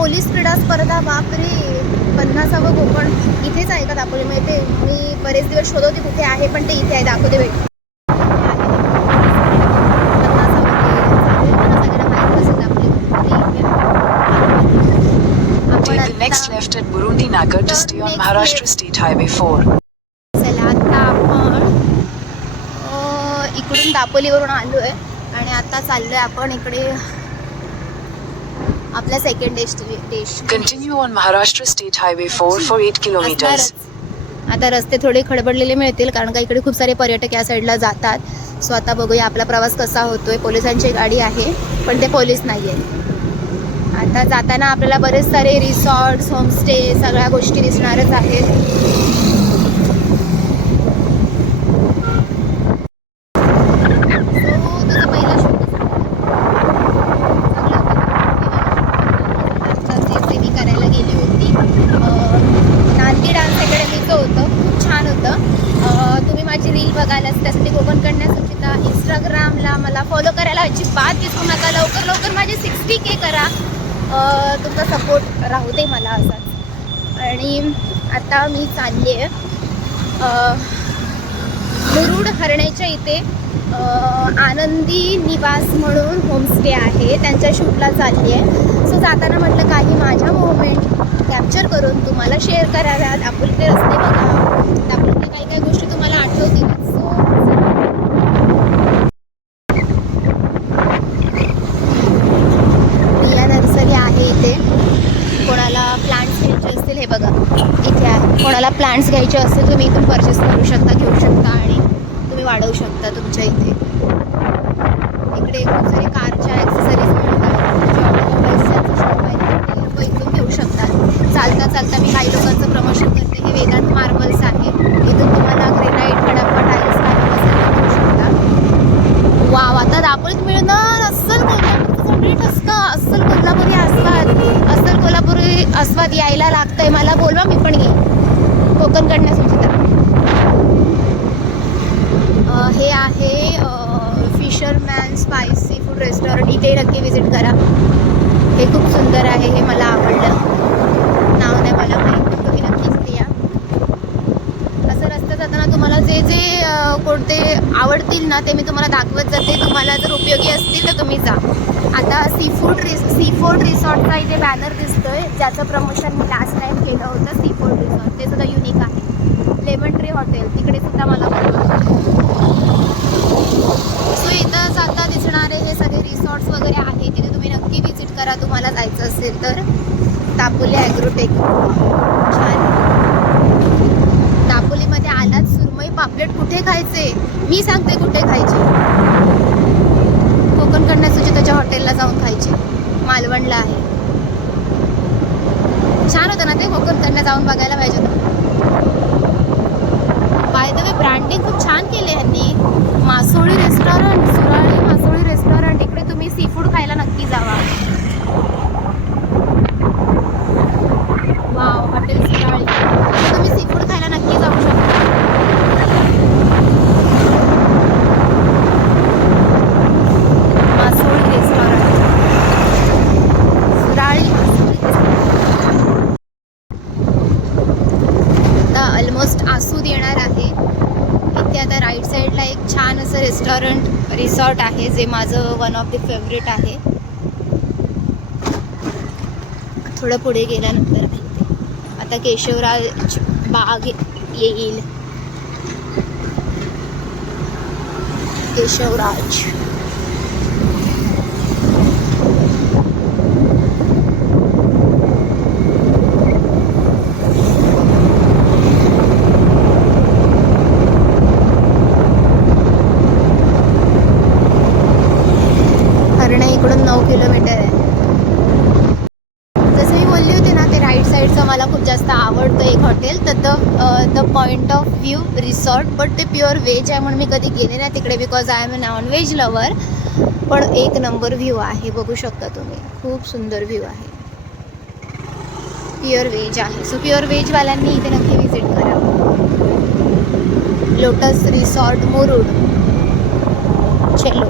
Police क्रीडा स्पर्धा, बापरे 50वा कोकण इथेच आहे का दापोलीमध्ये? मी बरेच दिवस शोधत होते कुठे आहे, पण ते इथे आहे. दाखवते भेट. Take the next left at Burundi Nagar to stay on Maharashtra State Highway 4. चला आता आपण इकडून दापोलीवरून आलोय आणि आता चाललोय आपण इकडे आपल्या second destination. Continue on Maharashtra State Highway 4 for 8 kilometers. आता रस्ते थोडे खडबडलेले मिळतील कारण का इकडे खूप सारे पर्यटक या साईडला जातात. सो आता बघूया आपला प्रवास कसा होतोय. पोलिसांची गाडी आहे पण ते पोलीस नाही आहे. आता जाताना आपल्याला बरेच सारे रिसॉर्ट्स, होमस्टे सगळ्या गोष्टी दिसणारच आहेत. करायला गेली होती नांदी डान्स अकॅडमीचं होतं. खूप छान होतं. तुम्ही माझी रील बघायला त्यासाठी कोकण कन्या सुचिता इंस्टाग्रामला मला फॉलो करायला अजिबात विसरू नका. लवकर लवकर माझे 60K करा. तुमचा सपोर्ट राहू दे मला असाच. आणि आता मी चालली आहे मुरुड हरण्याच्या इथे आनंदी निवास म्हणून होमस्टे आहे, त्यांच्या शूटला चालली आहे. सो जाताना म्हटलं काही माझ्या मोमेंट कॅप्चर करून तुम्हाला शेअर कराव्यात. आपुलते रस्ते बघा, आपुलते काही काही गोष्टी तुम्हाला आठवतील. प्लांट्स घ्यायचे असतील हे बघा इथे आहे. कोणाला प्लांट्स घ्यायचे असतील तुम्ही इथून परचेस करू शकता, घेऊ शकता आणि तुम्ही वाढवू शकता तुमच्या इथे. इकडे खूप सारे कारच्या ॲक्सेसरीज मिळतात. जे ऑटोमोबाईल्सचं शॉप आहे ते लोक इथून घेऊ शकतात. चालता चालता मी काही लोकांचं प्रमोशन करते. हे वेदांत मार्बल्स आहे. इथून तुम्हाला ग्रेनाईट, हडप्पा टाईल्स काही घेऊ शकता. वाव, आता दापोलीत मिळणार अस्सल कोल्हापूरची ठसका, अस्सल कोल्हापुरी आस्वाद, अस्सल कोल्हापुरी आस्वाद यायला लागतंय. मला बोलवा, मी पण येईन. कोकण कन्या सुचिता. हे आहे फिशरमॅन स्पायसी फूड रेस्टॉरंट. इथे नक्की विजिट करा. हे खूप सुंदर आहे, हे मला आवडलं. नाव नाही मला माहीत, पण तुम्ही नक्कीच ते या. असं रस्ता जाताना तुम्हाला जे जे कोणते आवडतील ना ते मी तुम्हाला दाखवत जाते. तुम्हाला जर उपयोगी असतील तर तुम्ही जा. आता सी फूड रिसॉर्टचा इथे बॅनर दिसतोय, ज्याचं प्रमोशन मी लास्ट टाइम केलं होतं. सी फूड रिसॉर्ट ते सुद्धा युनिक आहे. लेमन ट्री हॉटेल तिकडे सुद्धा मला सो इथं जाता दिसणारे हे सगळे रिसॉर्ट्स वगैरे आहे, तिथे तुम्ही नक्की विजिट करा तुम्हाला जायचं असेल तर. दापोली ॲग्रोटेक छान. दापोलीमध्ये आलात, सुरमई पापलेट कुठे खायचे मी सांगते कुठे खायचे. कोकण कन्या सुचिताच्या हॉटेलला जाऊन खायचे. मालवणला आहे. छान होतं ना ते. कोकण कन्या जाऊन बघायला पाहिजे होतं. बाय द वे ब्रँडिंग खूप छान केले यांनी. मासोळी रेस्टॉरंट, सुराळी मासोळी रेस्टॉरंट. इकडे तुम्ही सी फूड खायला नक्की जावा. Wow, hotel सुराळी. इथे तुम्ही सी फूड खायला नक्की जाऊ शकता. मासोळी रेस्टॉरंट, सुराळी मासोळी रेस्टॉरंट. आता ऑलमोस्ट आसूद येणार आहे. इथे आता राईट साईडला एक छान असं रेस्टॉरंट रिसॉर्ट आहे, जे माझं वन ऑफ द फेवरेट आहे. थोडं पुढे गेल्यानंतर आहे ते. आता केशवराज बाग येईल. केशवराज इकडून 9 किलोमीटर आहे. जसं मी बोलली होती ना, ते राईट साईडचं मला खूप जास्त आवडतं एक हॉटेल. तर the point of view resort. But ते प्युअर व्हेज आहे म्हणून मी कधी गेले नाही तिकडे, because I am a non veg lover. पण एक नंबर व्ह्यू आहे, बघू शकता तुम्ही. खूप सुंदर व्ह्यू आहे. प्युअर व्हेज आहे. सो प्युअर व्हेजवाल्यांनी इथे नक्की व्हिजिट करा. Lotus resort Murud. चलो.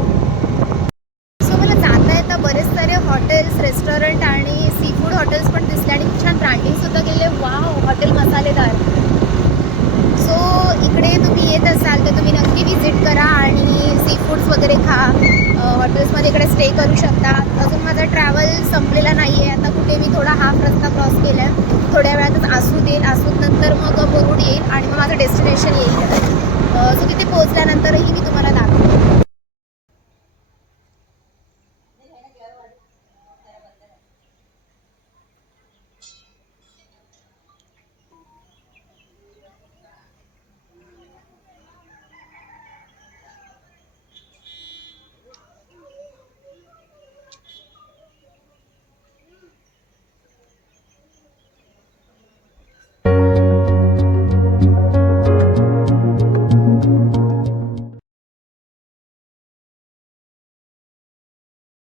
सो मला जाता येता बरेच सारे हॉटेल्स, रेस्टॉरंट आणि सी फूड हॉटेल्स मी सुद्धा गेले, वाव हॉटेल मसालेदार. सो इकडे तुम्ही येत असाल तर तुम्ही नक्की विजिट करा आणि सी फूड्स वगैरे खा. हॉटेल्समध्ये इकडे स्टे करू शकता. अजून माझा ट्रॅव्हल संपलेला नाही आहे. आता कुठे मी थोडा हाफ रस्ता क्रॉस केला आहे. थोड्या वेळातच आसूद येईल. आसूद नंतर मग मुरुड येईल आणि मग माझं डेस्टिनेशन येईल. सो तिथे पोहोचल्यानंतरही मी तुम्हाला दाखवेन.